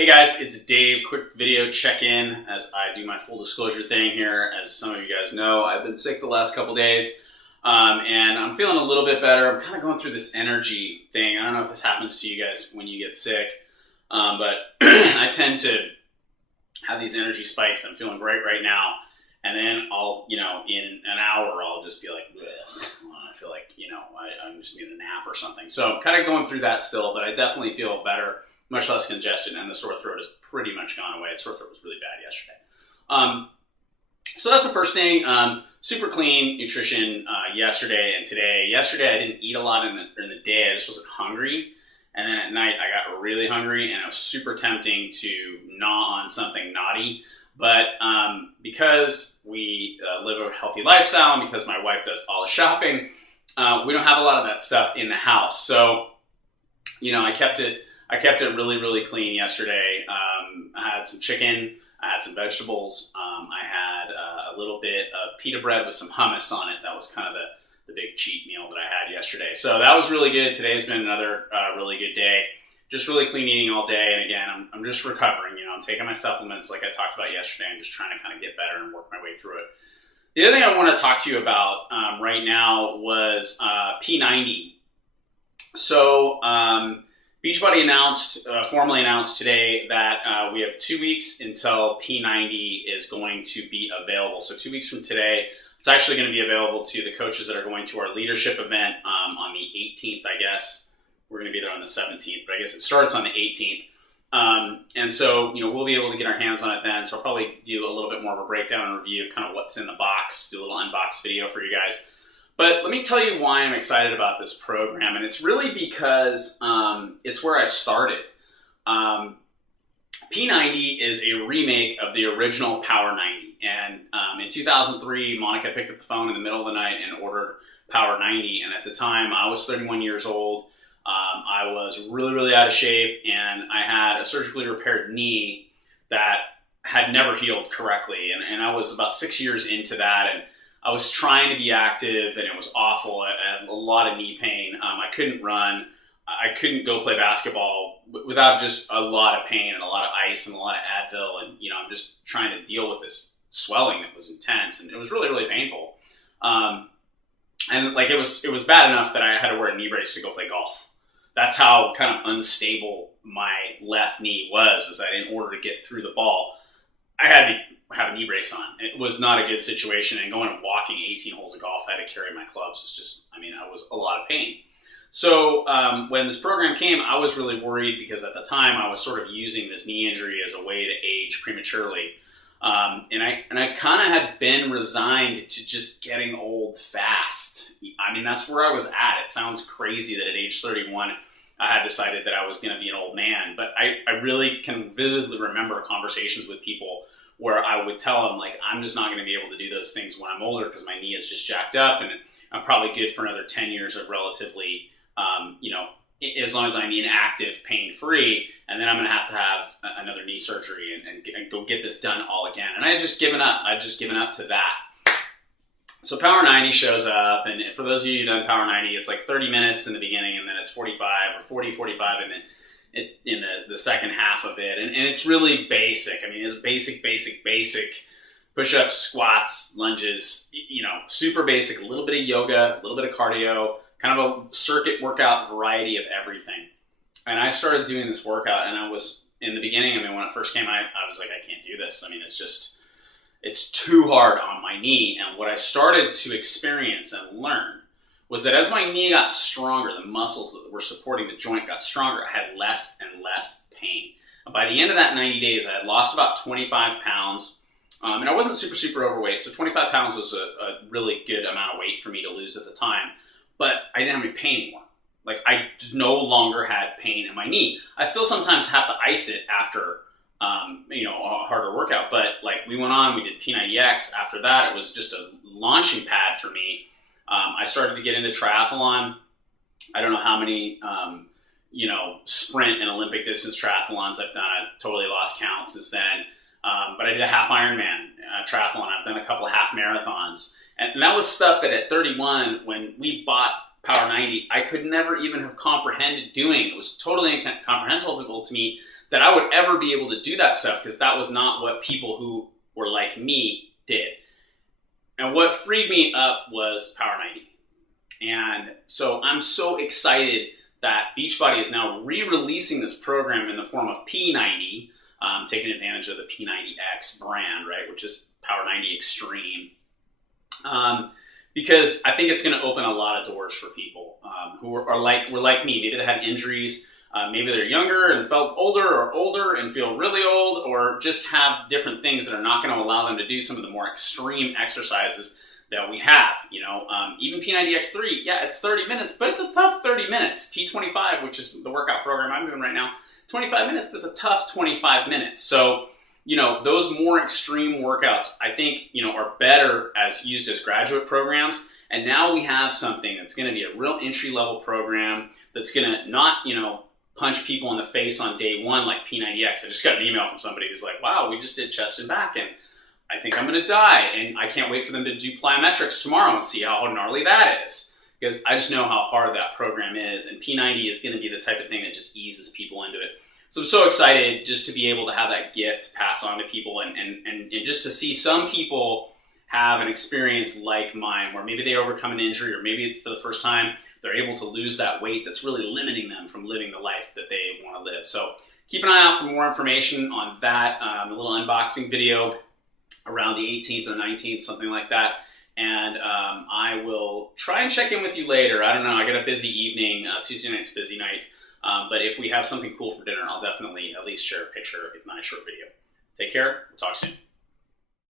Hey guys, it's Dave. Quick video check-in as I do my full disclosure thing here. As some of you guys know, I've been sick the last couple days, and I'm feeling a little bit better. I'm kind of going through this energy thing. I don't know if this happens to you guys when you get sick, but I tend to have these energy spikes. I'm feeling great right now, and then I'll, in an hour, I'll just be like, bleh. I feel like, I just need a nap or something. So I'm kind of going through that still, but I definitely feel better. Much less congestion, and the sore throat has pretty much gone away. The sore throat was really bad yesterday. So that's the first thing. Super clean nutrition yesterday and today. Yesterday I didn't eat a lot in the day. I just wasn't hungry. And then at night I got really hungry, and it was super tempting to gnaw on something naughty. But because we live a healthy lifestyle, and because my wife does all the shopping, we don't have a lot of that stuff in the house. So, I kept it really, really clean yesterday. I had some chicken, I had some vegetables, I had a little bit of pita bread with some hummus on it. That was kind of the big cheat meal that I had yesterday. So that was really good. Today's been another really good day. Just really clean eating all day. And again, I'm just recovering. I'm taking my supplements like I talked about yesterday. I'm just trying to kind of get better and work my way through it. The other thing I want to talk to you about right now was P90. So, Beachbody formally announced today that we have 2 weeks until P90 is going to be available. So 2 weeks from today, it's actually going to be available to the coaches that are going to our leadership event on the 18th, I guess. We're going to be there on the 17th, but I guess it starts on the 18th. And so, we'll be able to get our hands on it then. So I'll probably do a little bit more of a breakdown and review of kind of what's in the box, do a little unbox video for you guys. But let me tell you why I'm excited about this program, and it's really because it's where I started. P90 is a remake of the original Power 90, and in 2003, Monica picked up the phone in the middle of the night and ordered Power 90, and at the time, I was 31 years old. I was really, really out of shape, and I had a surgically repaired knee that had never healed correctly, and I was about 6 years into that, and I was trying to be active, and it was awful. I had a lot of knee pain. I couldn't run. I couldn't go play basketball without just a lot of pain and a lot of ice and a lot of Advil. And, I'm just trying to deal with this swelling that was intense, and it was really, really painful. And it was bad enough that I had to wear a knee brace to go play golf. That's how kind of unstable my left knee was, is that in order to get through the ball, I had to have a knee brace on. It was not a good situation, and going and walking 18 holes of golf, I had to carry my clubs. It's just, I was a lot of pain. So when this program came, I was really worried because at the time I was sort of using this knee injury as a way to age prematurely. And I kind of had been resigned to just getting old fast. That's where I was at. It sounds crazy that at age 31, I had decided that I was going to be an old man, but I really can vividly remember conversations with people where I would tell them, I'm just not going to be able to do those things when I'm older because my knee is just jacked up, and I'm probably good for another 10 years of relatively, as long as I'm inactive, pain-free, and then I'm going to have another knee surgery and go get this done all again. And I had just given up. I'd just given up to that. So Power 90 shows up, and for those of you who've done Power 90, it's like 30 minutes in the beginning, and then it's 45 or 40, 45, and then in the second half of it. And it's really basic. It's basic push-ups, squats, lunges, super basic, a little bit of yoga, a little bit of cardio, kind of a circuit workout variety of everything. And I started doing this workout, and I was, in the beginning, when it first came, I was like, I can't do this. It's too hard on my knee. And what I started to experience and learn was that as my knee got stronger, the muscles that were supporting the joint got stronger, I had less and less pain. And by the end of that 90 days, I had lost about 25 pounds. And I wasn't super, super overweight, so 25 pounds was a really good amount of weight for me to lose at the time. But I didn't have any pain anymore. I no longer had pain in my knee. I still sometimes have to ice it after, a harder workout. But we went on, we did P90X. After that, it was just a launching pad for me. I started to get into triathlon. I don't know how many, sprint and Olympic distance triathlons I've done. I've totally lost count since then. But I did a half Ironman triathlon. I've done a couple of half marathons. And that was stuff that at 31, when we bought Power 90, I could never even have comprehended doing. It was totally incomprehensible to me that I would ever be able to do that stuff, because that was not what people who were like me did. And what freed me up was Power 90. And so I'm so excited that Beachbody is now re-releasing this program in the form of P90, taking advantage of the P90X brand, right, which is Power 90 Extreme. Because I think it's going to open a lot of doors for people who were like me. Maybe they had injuries, maybe they're younger and felt older and feel really old, or just have different things that are not going to allow them to do some of the more extreme exercises that we have. You know, even P90X3, yeah, it's 30 minutes, but it's a tough 30 minutes. T25, which is the workout program I'm doing right now, 25 minutes, but it's a tough 25 minutes. So, you know, those more extreme workouts, I think, you know, are better as used as graduate programs. And now we have something that's going to be a real entry-level program that's going to not, you know, punch people in the face on day one like P90X. I just got an email from somebody who's like, wow, we just did chest and back, and I think I'm going to die. And I can't wait for them to do plyometrics tomorrow and see how gnarly that is. Because I just know how hard that program is. And P90 is going to be the type of thing that just eases people into it. So I'm so excited just to be able to have that gift pass on to people, and just to see some people have an experience like mine, where maybe they overcome an injury, or maybe for the first time they're able to lose that weight that's really limiting them from living the life that they want to live. So keep an eye out for more information on that, a little unboxing video around the 18th or 19th, something like that. And I will try and check in with you later. I don't know, I got a busy evening. Tuesday night's a busy night. But if we have something cool for dinner, I'll definitely at least share a picture, if not a short video. Take care. We'll talk soon.